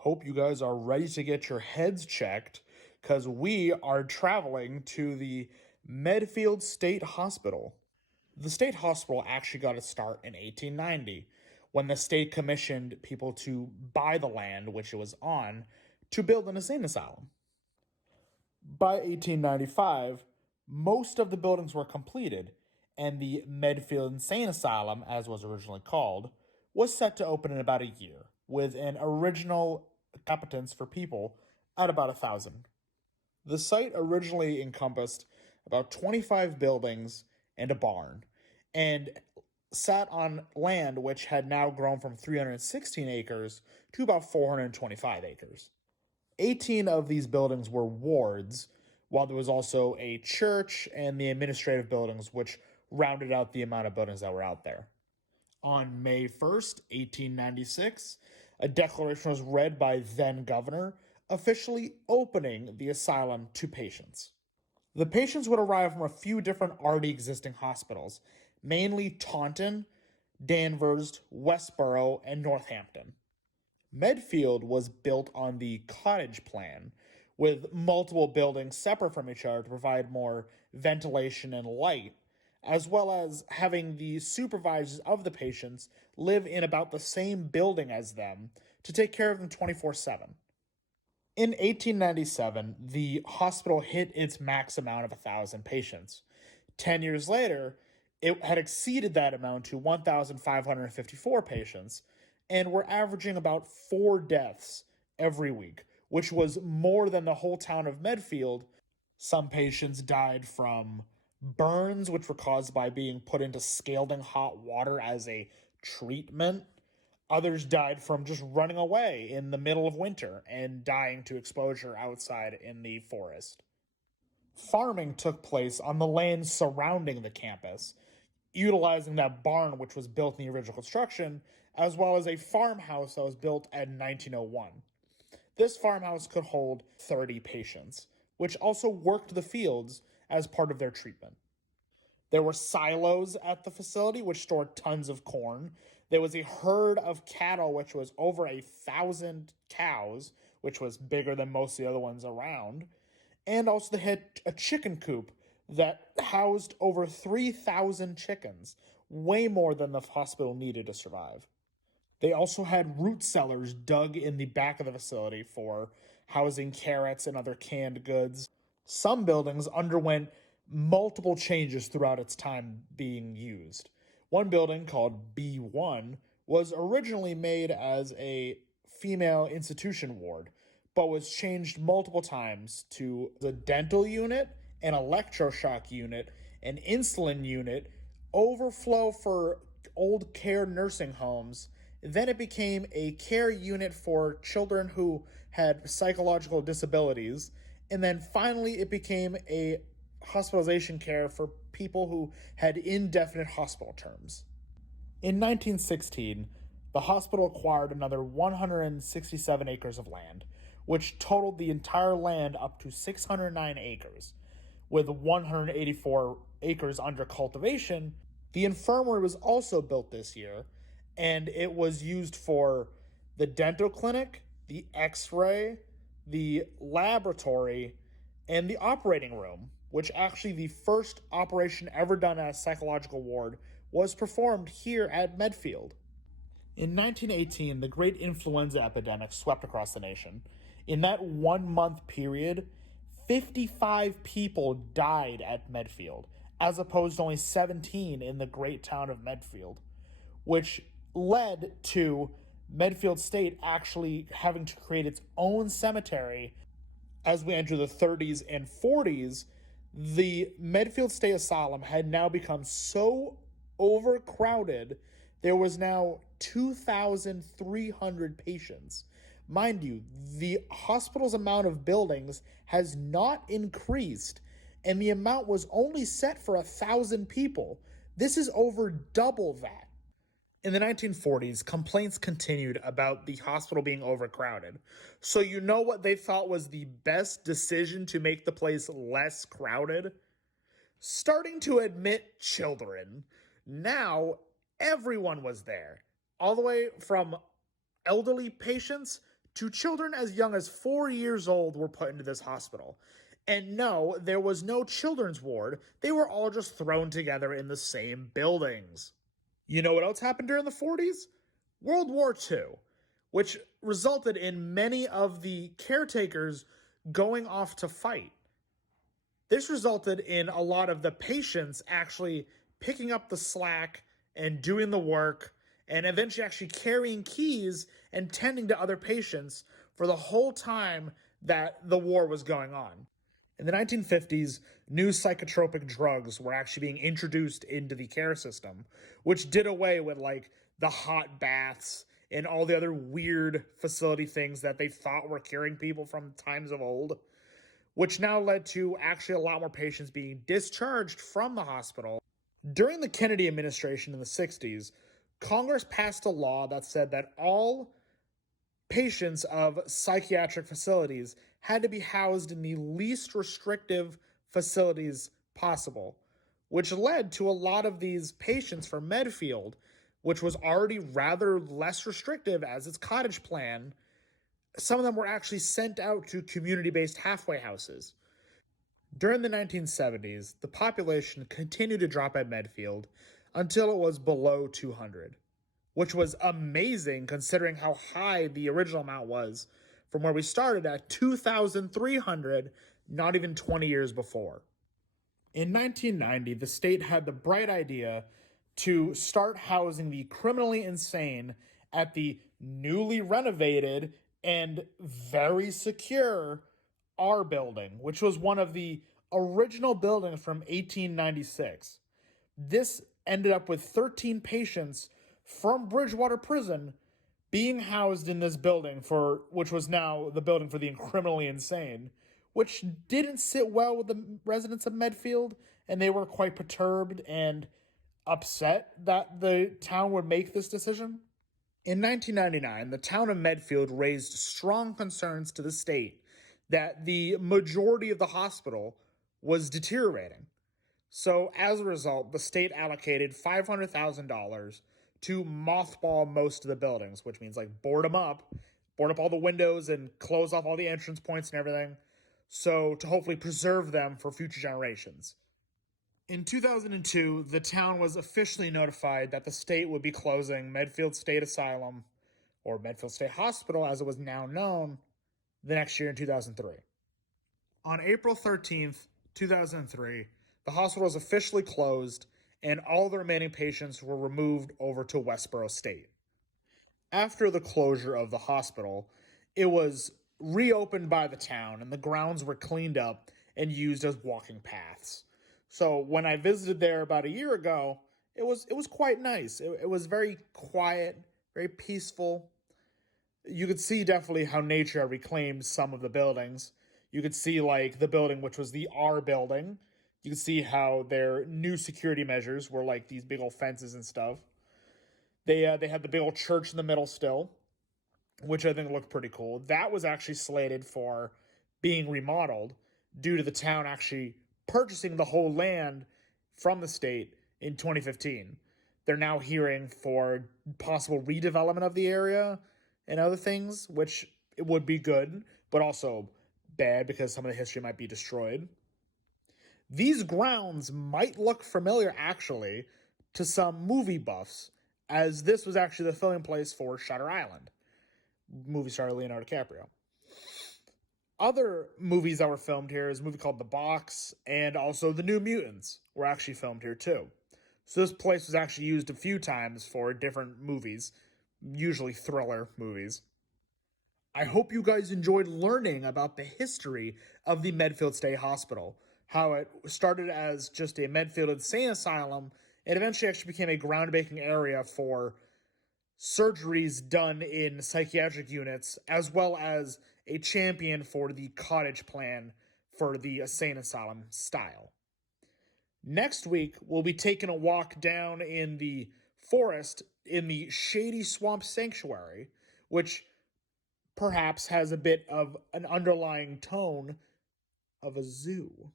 Hope you guys are ready to get your heads checked because we are traveling to the Medfield State Hospital. The state hospital actually got its start in 1890 when the state commissioned people to buy the land which it was on to build an insane asylum. By 1895, most of the buildings were completed, and the Medfield Insane Asylum, as was originally called, was set to open in about a year, with an original competence for people at about 1,000. The site originally encompassed about 25 buildings and a barn, and sat on land which had now grown from 316 acres to about 425 acres. 18 of these buildings were wards, while there was also a church and the administrative buildings, which rounded out the amount of buildings that were out there. On May 1st, 1896, a declaration was read by then governor, officially opening the asylum to patients. The patients would arrive from a few different already existing hospitals, mainly Taunton, Danvers, Westboro, and Northampton. Medfield was built on the Cottage plan, with multiple buildings separate from each other to provide more ventilation and light, as well as having the supervisors of the patients live in about the same building as them to take care of them 24/7. In 1897, the hospital hit its max amount of 1,000 patients. 10 years later, it had exceeded that amount to 1,554 patients, and were averaging about 4 deaths every week, which was more than the whole town of Medfield. Some patients died from burns, which were caused by being put into scalding hot water as a treatment. Others died from just running away in the middle of winter and dying to exposure outside in the forest. Farming took place on the land surrounding the campus, utilizing that barn which was built in the original construction, as well as a farmhouse that was built in 1901. This farmhouse could hold 30 patients, which also worked the fields as part of their treatment. There were silos at the facility which stored tons of corn. There was a herd of cattle which was over 1,000 cows, which was bigger than most of the other ones around. And also they had a chicken coop that housed over 3,000 chickens, way more than the hospital needed to survive. They also had root cellars dug in the back of the facility for housing carrots and other canned goods. Some buildings underwent multiple changes throughout its time being used. One building, called B1, was originally made as a female institution ward, but was changed multiple times to the dental unit, an electroshock unit, an insulin unit, overflow for old care nursing homes. Then it became a care unit for children who had psychological disabilities. And then finally, it became a hospitalization care for people who had indefinite hospital terms. In 1916, the hospital acquired another 167 acres of land, which totaled the entire land up to 609 acres. With 184 acres under cultivation, the infirmary was also built this year, and it was used for the dental clinic, the x-ray, the laboratory, and the operating room, which actually the first operation ever done at a psychological ward was performed here at Medfield. In 1918, the great influenza epidemic swept across the nation. In that 1 month period, 55 people died at Medfield, as opposed to only 17 in the great town of Medfield, which led to Medfield State actually having to create its own cemetery. As we enter the 30s and 40s, the Medfield State Asylum had now become so overcrowded, there was now 2,300 patients. Mind you, the hospital's amount of buildings has not increased, and the amount was only set for 1,000 people. This is over double that. In the 1940s, complaints continued about the hospital being overcrowded. So you know what they thought was the best decision to make the place less crowded? Starting to admit children. Now, everyone was there. All the way from elderly patients to children as young as 4 years old were put into this hospital. And no, there was no children's ward. They were all just thrown together in the same buildings. You know what else happened during the 40s? World War II, which resulted in many of the caretakers going off to fight. This resulted in a lot of the patients actually picking up the slack and doing the work, and eventually actually carrying keys and tending to other patients for the whole time that the war was going on. In the 1950s, new psychotropic drugs were actually being introduced into the care system, which did away with like the hot baths and all the other weird facility things that they thought were curing people from times of old, which now led to actually a lot more patients being discharged from the hospital. During the Kennedy administration in the 60s, Congress passed a law that said that all patients of psychiatric facilities had to be housed in the least restrictive facilities possible, which led to a lot of these patients for Medfield, which was already rather less restrictive as its Cottage plan. Some of them were actually sent out to community-based halfway houses. During the 1970s, the population continued to drop at Medfield until it was below 200, which was amazing considering how high the original amount was from where we started at 2,300 not even 20 years before. In 1990, the state had the bright idea to start housing the criminally insane at the newly renovated and very secure R building, which was one of the original buildings from 1896. This ended up with 13 patients from Bridgewater Prison being housed in this building, for which was now the building for the criminally insane, which didn't sit well with the residents of Medfield, and they were quite perturbed and upset that the town would make this decision. In 1999, the town of Medfield raised strong concerns to the state that the majority of the hospital was deteriorating. So as a result, the state allocated $500,000 to mothball most of the buildings, which means like board up all the windows and close off all the entrance points and everything, so to hopefully preserve them for future generations. In 2002, the town was officially notified that the state would be closing Medfeild State Asylum, or Medfeild State Hospital as it was now known, the next year in 2003. On April 13th, 2003, the hospital was officially closed and all the remaining patients were removed over to Westboro State. After the closure of the hospital, it was reopened by the town and the grounds were cleaned up and used as walking paths. So when I visited there about a year ago, it was quite nice. It was very quiet, very peaceful. You could see definitely how nature reclaimed some of the buildings. You could see like the building, which was the R building. You could see how their new security measures were like these big old fences and stuff. They had the big old church in the middle still, which I think looked pretty cool. That was actually slated for being remodeled due to the town actually purchasing the whole land from the state in 2015. They're now hearing for possible redevelopment of the area and other things, which it would be good, but also bad because some of the history might be destroyed. These grounds might look familiar, actually, to some movie buffs, as this was actually the filming place for Shutter Island, movie star Leonardo DiCaprio. Other movies that were filmed here is a movie called The Box, and also The New Mutants were actually filmed here, too. So this place was actually used a few times for different movies, usually thriller movies. I hope you guys enjoyed learning about the history of the Medfield State Hospital, how it started as just a Medfield Insane Asylum and eventually actually became a groundbreaking area for surgeries done in psychiatric units, as well as a champion for the Cottage plan for the insane asylum style. Next week, we'll be taking a walk down in the forest in the Shady Swamp Sanctuary, which perhaps has a bit of an underlying tone of a zoo.